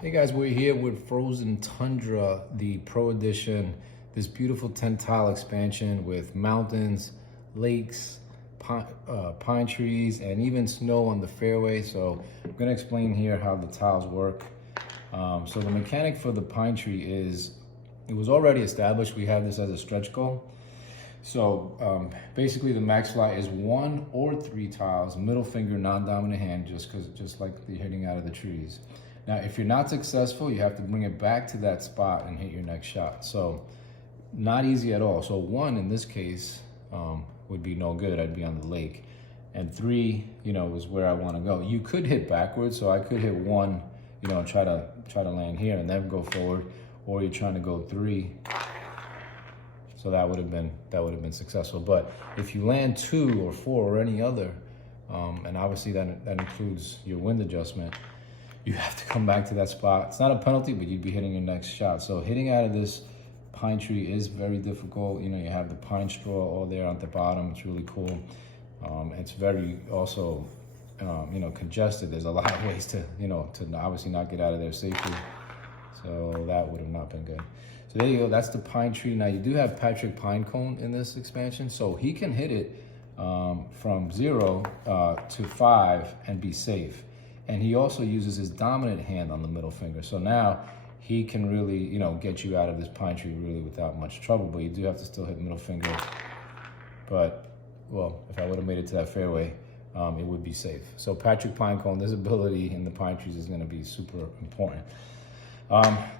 Hey guys, we're here with Frozen Tundra, the Pro Edition, this beautiful 10 tile expansion with mountains, lakes, pine trees, and even snow on the fairway. So I'm gonna explain here how the tiles work. So the mechanic for the pine tree is, it was already established. We have this as a stretch goal. So basically the max fly is 1 or 3 tiles, middle finger, non-dominant hand, just like the hitting out of the trees. Now, if you're not successful, you have to bring it back to that spot and hit your next shot. So not easy at all. So 1 in this case would be no good. I'd be on the lake. And 3, is where I want to go. You could hit backwards, so I could hit 1, and try to land here and then go forward, or you're trying to go 3. So that would have been successful. But if you land 2 or 4 or any other, and obviously that includes your wind adjustment, you have to come back to that spot. It's not a penalty, but you'd be hitting your next shot. So hitting out of this pine tree is very difficult. You have the pine straw all there at the bottom. It's really cool. It's very also, congested. There's a lot of ways to obviously not get out of there safely. So that would have not been good. So there you go, that's the pine tree. Now you do have Patrick Pinecone in this expansion, so he can hit it from 0 to 5 and be safe. And he also uses his dominant hand on the middle finger. So now he can really, get you out of this pine tree really without much trouble, but you do have to still hit middle finger. But, well, if I would have made it to that fairway, it would be safe. So Patrick Pinecone, this ability in the pine trees is gonna be super important.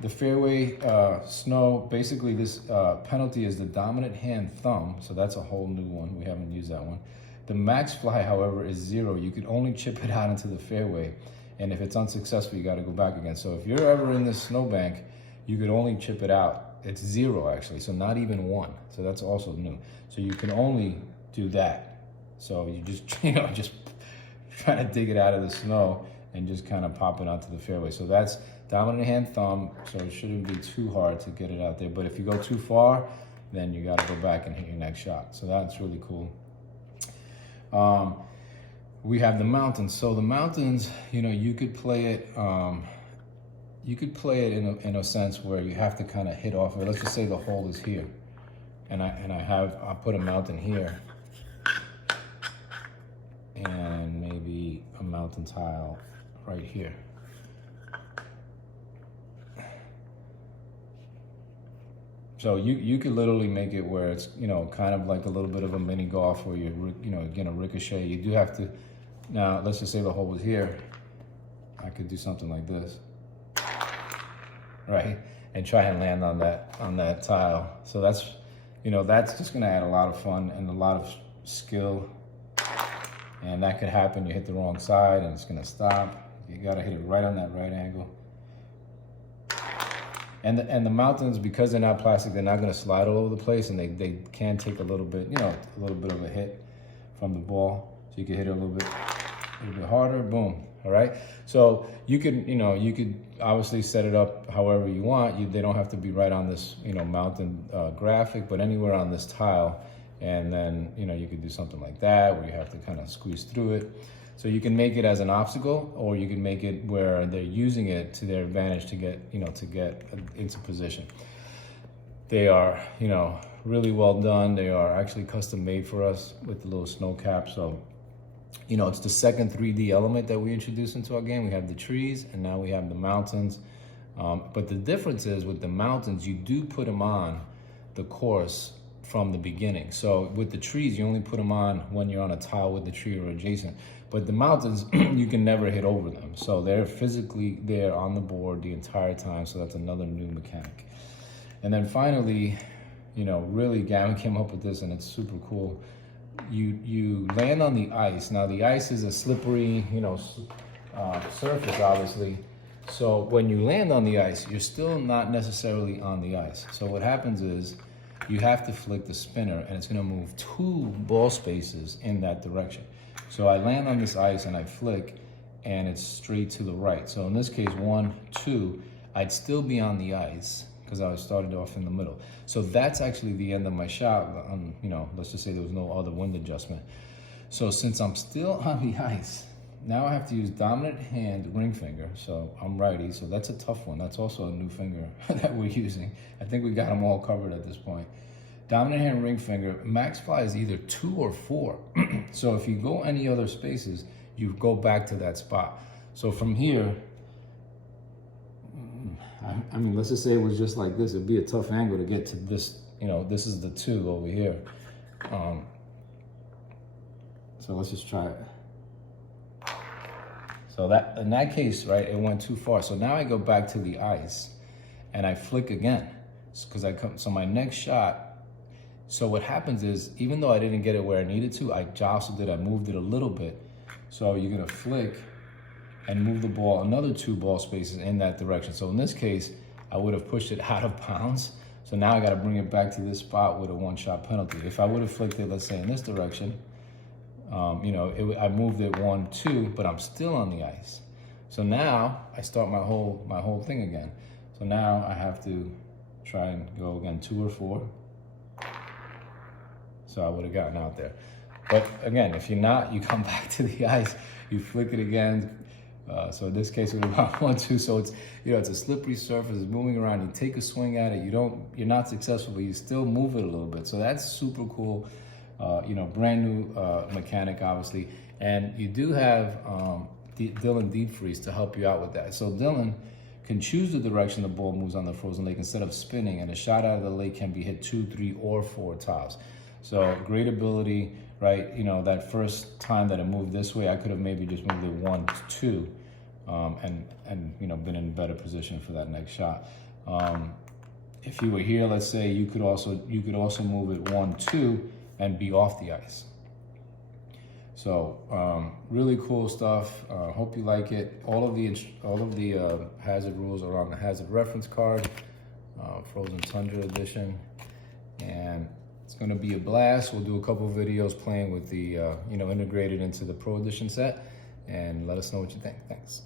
The fairway snow, basically this penalty is the dominant hand thumb, so that's a whole new one. We haven't used that one. The max fly, however, is 0. You can only chip it out into the fairway, and if it's unsuccessful, you got to go back again. So if you're ever in this snowbank, you could only chip it out. It's 0 actually, so not even 1. So that's also new. So you can only do that. So you just just try to dig it out of the snow and just kind of pop it onto the fairway. So that's dominant hand thumb, so it shouldn't be too hard to get it out there. But if you go too far, then you got to go back and hit your next shot. So that's really cool. We have the mountains. So the mountains, you could play it. You could play it in a sense where you have to kind of hit off of it. Let's just say the hole is here, and I'll put a mountain here, and maybe a mountain tile right here. So you could literally make it where it's, kind of like a little bit of a mini golf where you're, gonna ricochet. You do have to, now let's just say the hole was here. I could do something like this, right? And try and land on that tile. So that's, that's just gonna add a lot of fun and a lot of skill. And that could happen, you hit the wrong side and it's gonna stop. You gotta hit it right on that right angle. And the mountains, because they're not plastic, they're not going to slide all over the place, and they can take a little bit, a little bit of a hit from the ball. So you can hit it a little bit harder, boom. All right. So you could, you could obviously set it up however you want. They don't have to be right on this, mountain graphic, but anywhere on this tile. And then, you could do something like that where you have to kind of squeeze through it. So you can make it as an obstacle, or you can make it where they're using it to their advantage to get, into position. They are, really well done. They are actually custom made for us with the little snow cap. So, it's the second 3D element that we introduced into our game. We have the trees, and now we have the mountains. But the difference is with the mountains, you do put them on the course from the beginning. So with the trees, you only put them on when you're on a tile with the tree or adjacent. But the mountains, you can never hit over them. So they're physically there on the board the entire time. So that's another new mechanic. And then finally, really Gavin came up with this, and it's super cool. You land on the ice. Now the ice is a slippery, surface, obviously. So when you land on the ice, you're still not necessarily on the ice. So what happens is, you have to flick the spinner, and it's gonna move 2 ball spaces in that direction. So I land on this ice and I flick, and it's straight to the right. So in this case, 1, 2, I'd still be on the ice because I started off in the middle. So that's actually the end of my shot. Let's just say there was no other wind adjustment. So since I'm still on the ice, now I have to use dominant hand ring finger. So I'm righty, so that's a tough one. That's also a new finger that we're using. I think we got them all covered at this point. Dominant hand ring finger, max fly is either 2 or 4. So if you go any other spaces, you go back to that spot. So from here, I mean, let's just say it was just like this. It'd be a tough angle to get to this, you know, this is the 2 over here. So let's just try it. So that, in that case, right, it went too far. So now I go back to the ice and I flick again. Because so my next shot, so what happens is, even though I didn't get it where I needed to, I jostled it, I moved it a little bit. So you're gonna flick and move the ball another 2 ball spaces in that direction. So in this case, I would have pushed it out of bounds. So now I gotta bring it back to this spot with a 1-shot penalty. If I would have flicked it, let's say in this direction, you know, I moved it 1, 2, but I'm still on the ice. So now I start my whole thing again. So now I have to try and go again 2 or 4. So I would have gotten out there. But again, if you're not, you come back to the ice, you flick it again. So in this case, it was about 1, 2. So it's, you know, it's a slippery surface, it's moving around. You take a swing at it, you're not successful, but you still move it a little bit. So that's super cool. You know, brand new mechanic, obviously. And you do have Dylan Dietfries to help you out with that. So Dylan can choose the direction the ball moves on the frozen lake instead of spinning, and a shot out of the lake can be hit 2, 3, or 4 tops. So great ability, right? You know, that first time that it moved this way, I could have maybe just moved it 1, 2, and you know, been in a better position for that next shot. If you were here, let's say, you could also move it 1, 2, and be off the ice. So really cool stuff. Hope you like it. All of the hazard rules are on the hazard reference card, Frozen Tundra edition, and it's going to be a blast. We'll do a couple of videos playing with the you know, integrated into the Pro Edition set, and let us know what you think. Thanks.